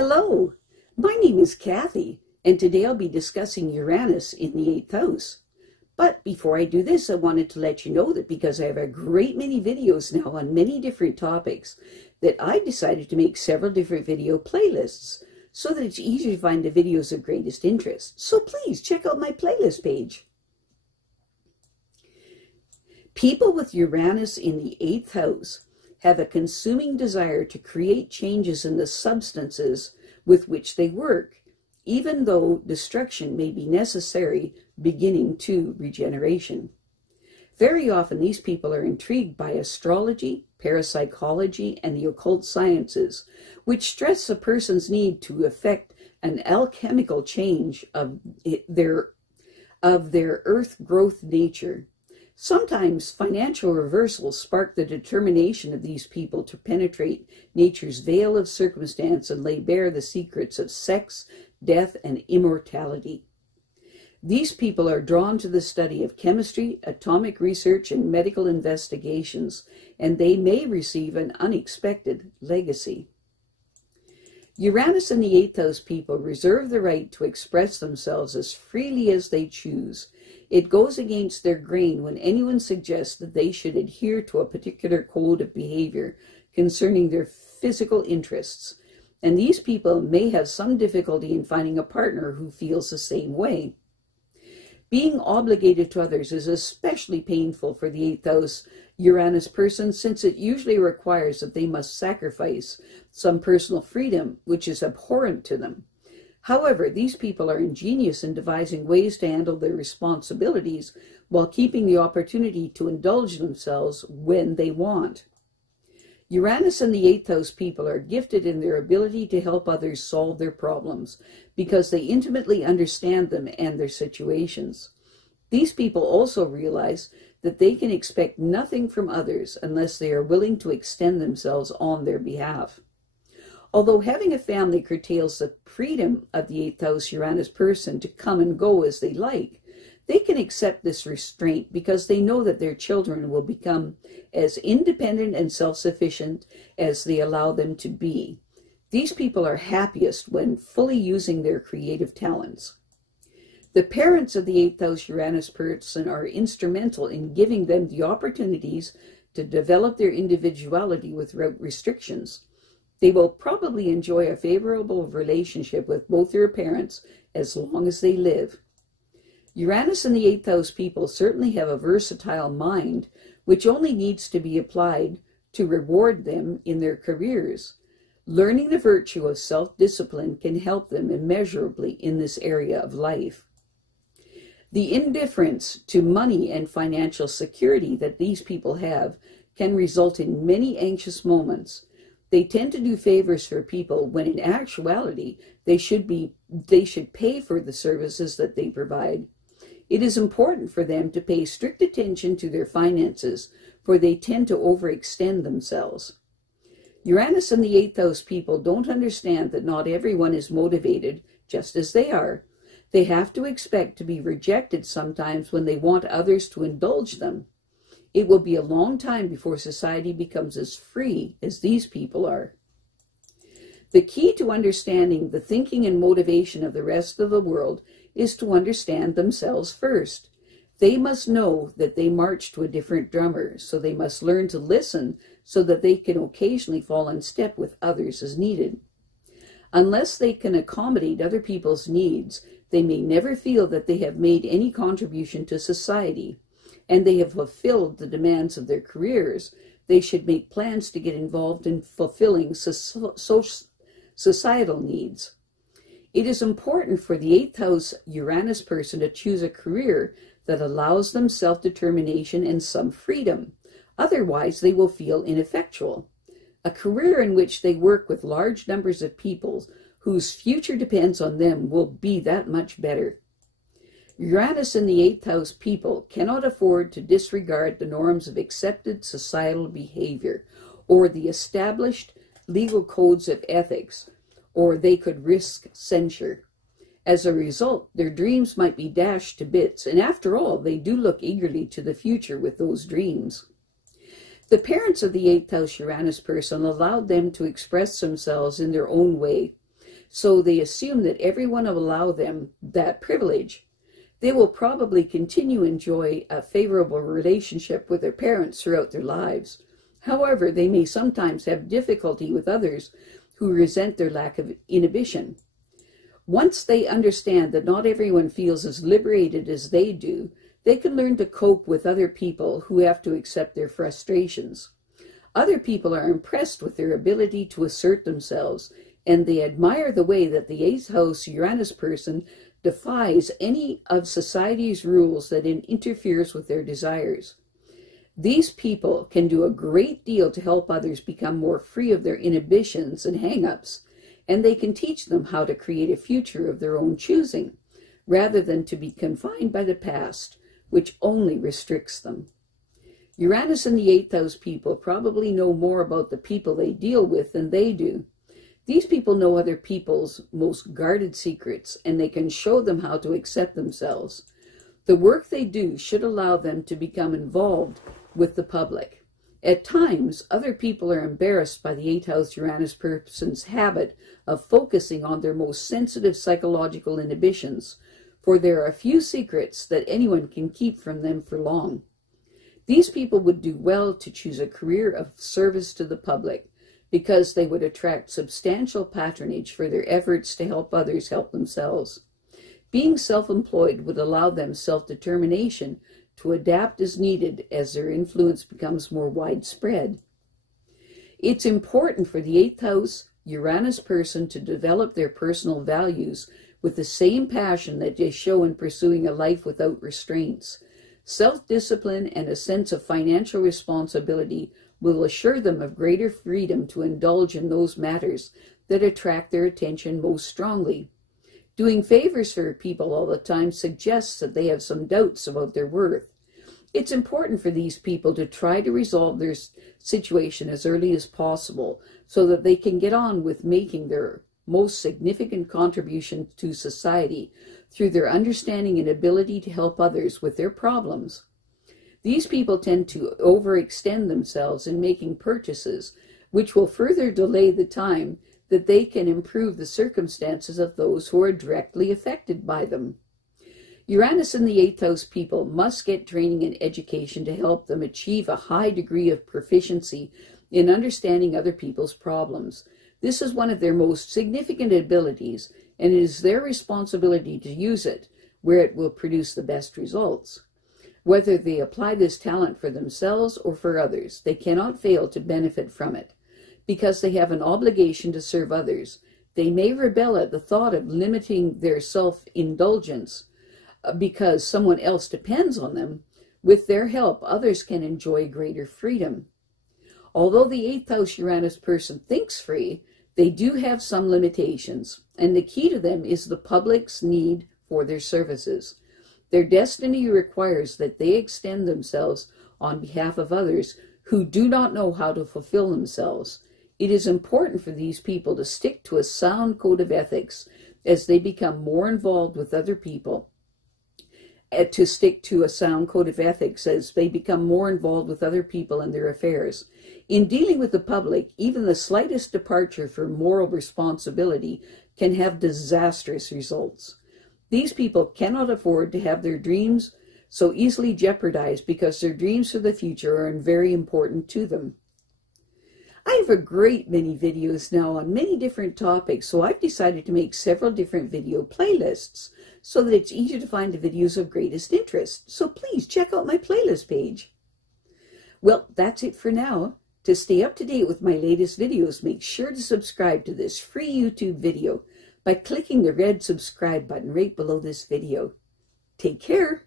Hello, my name is Kathy, and today I'll be discussing Uranus in the 8th house. But before I do this, I wanted to let you know that because I have a great many videos now on many different topics, that I decided to make several different video playlists so that it's easier to find the videos of greatest interest. So please check out my playlist page. People with Uranus in the 8th house have a consuming desire to create changes in the substances with which they work, even though destruction may be necessary beginning to regeneration. Very often these people are intrigued by astrology, parapsychology, and the occult sciences, which stress a person's need to effect an alchemical change of their earth growth nature. Sometimes financial reversals spark the determination of these people to penetrate nature's veil of circumstance and lay bare the secrets of sex, death, and immortality. These people are drawn to the study of chemistry, atomic research, and medical investigations, and they may receive an unexpected legacy. Uranus and the 8th house people reserve the right to express themselves as freely as they choose. It goes against their grain when anyone suggests that they should adhere to a particular code of behavior concerning their physical interests, and these people may have some difficulty in finding a partner who feels the same way. Being obligated to others is especially painful for the 8th house Uranus person, since it usually requires that they must sacrifice some personal freedom, which is abhorrent to them. However, these people are ingenious in devising ways to handle their responsibilities while keeping the opportunity to indulge themselves when they want. Uranus and the 8th house people are gifted in their ability to help others solve their problems because they intimately understand them and their situations. These people also realize that they can expect nothing from others unless they are willing to extend themselves on their behalf. Although having a family curtails the freedom of the 8th house Uranus person to come and go as they like, they can accept this restraint because they know that their children will become as independent and self-sufficient as they allow them to be. These people are happiest when fully using their creative talents. The parents of the 8th house Uranus person are instrumental in giving them the opportunities to develop their individuality without restrictions. They will probably enjoy a favorable relationship with both their parents as long as they live. Uranus and the 8th house people certainly have a versatile mind, which only needs to be applied to reward them in their careers. Learning the virtue of self-discipline can help them immeasurably in this area of life. The indifference to money and financial security that these people have can result in many anxious moments. They tend to do favors for people when in actuality they should pay for the services that they provide. It is important for them to pay strict attention to their finances, for they tend to overextend themselves. Uranus and the 8th house people don't understand that not everyone is motivated just as they are. They have to expect to be rejected sometimes when they want others to indulge them. It will be a long time before society becomes as free as these people are. The key to understanding the thinking and motivation of the rest of the world is to understand themselves first. They must know that they march to a different drummer, so they must learn to listen so that they can occasionally fall in step with others as needed. Unless they can accommodate other people's needs, they may never feel that they have made any contribution to society, and they have fulfilled the demands of their careers. They should make plans to get involved in fulfilling societal needs. It is important for the 8th house Uranus person to choose a career that allows them self-determination and some freedom. Otherwise, they will feel ineffectual. A career in which they work with large numbers of people whose future depends on them will be that much better. Uranus and the 8th house people cannot afford to disregard the norms of accepted societal behavior or the established legal codes of ethics, or they could risk censure. As a result, their dreams might be dashed to bits, and after all, they do look eagerly to the future with those dreams. The parents of the 8th house Uranus person allowed them to express themselves in their own way. so they assume that everyone will allow them that privilege. They will probably continue to enjoy a favorable relationship with their parents throughout their lives. However, they may sometimes have difficulty with others who resent their lack of inhibition. Once they understand that not everyone feels as liberated as they do, they can learn to cope with other people who have to accept their frustrations. Other people are impressed with their ability to assert themselves, and they admire the way that the 8th house Uranus person defies any of society's rules that interferes with their desires. These people can do a great deal to help others become more free of their inhibitions and hang-ups, and they can teach them how to create a future of their own choosing, rather than to be confined by the past, which only restricts them. Uranus and the 8th house people probably know more about the people they deal with than they do. These people know other people's most guarded secrets, and they can show them how to accept themselves. The work they do should allow them to become involved with the public. At times, other people are embarrassed by the 8th house Uranus person's habit of focusing on their most sensitive psychological inhibitions, for there are few secrets that anyone can keep from them for long. These people would do well to choose a career of service to the public, because they would attract substantial patronage for their efforts to help others help themselves. Being self-employed would allow them self-determination to adapt as needed as their influence becomes more widespread. It's important for the 8th house Uranus person to develop their personal values with the same passion that they show in pursuing a life without restraints. Self-discipline and a sense of financial responsibility will assure them of greater freedom to indulge in those matters that attract their attention most strongly. Doing favors for people all the time suggests that they have some doubts about their worth. It's important for these people to try to resolve their situation as early as possible so that they can get on with making their most significant contribution to society through their understanding and ability to help others with their problems. These people tend to overextend themselves in making purchases, which will further delay the time that they can improve the circumstances of those who are directly affected by them. Uranus and the 8th house people must get training and education to help them achieve a high degree of proficiency in understanding other people's problems. This is one of their most significant abilities, and it is their responsibility to use it where it will produce the best results. Whether they apply this talent for themselves or for others, they cannot fail to benefit from it. Because they have an obligation to serve others, they may rebel at the thought of limiting their self-indulgence because someone else depends on them. With their help, others can enjoy greater freedom. Although the 8th house Uranus person thinks free, they do have some limitations, and the key to them is the public's need for their services. Their destiny requires that they extend themselves on behalf of others who do not know how to fulfill themselves. It is important for these people to stick to a sound code of ethics as they become more involved with other people. And their affairs. In dealing with the public, even the slightest departure from moral responsibility can have disastrous results. These people cannot afford to have their dreams so easily jeopardized because their dreams for the future are very important to them. I have a great many videos now on many different topics, so I've decided to make several different video playlists so that it's easier to find the videos of greatest interest. So please check out my playlist page. Well, that's it for now. To stay up to date with my latest videos, make sure to subscribe to this free YouTube video by clicking the red subscribe button right below this video. Take care.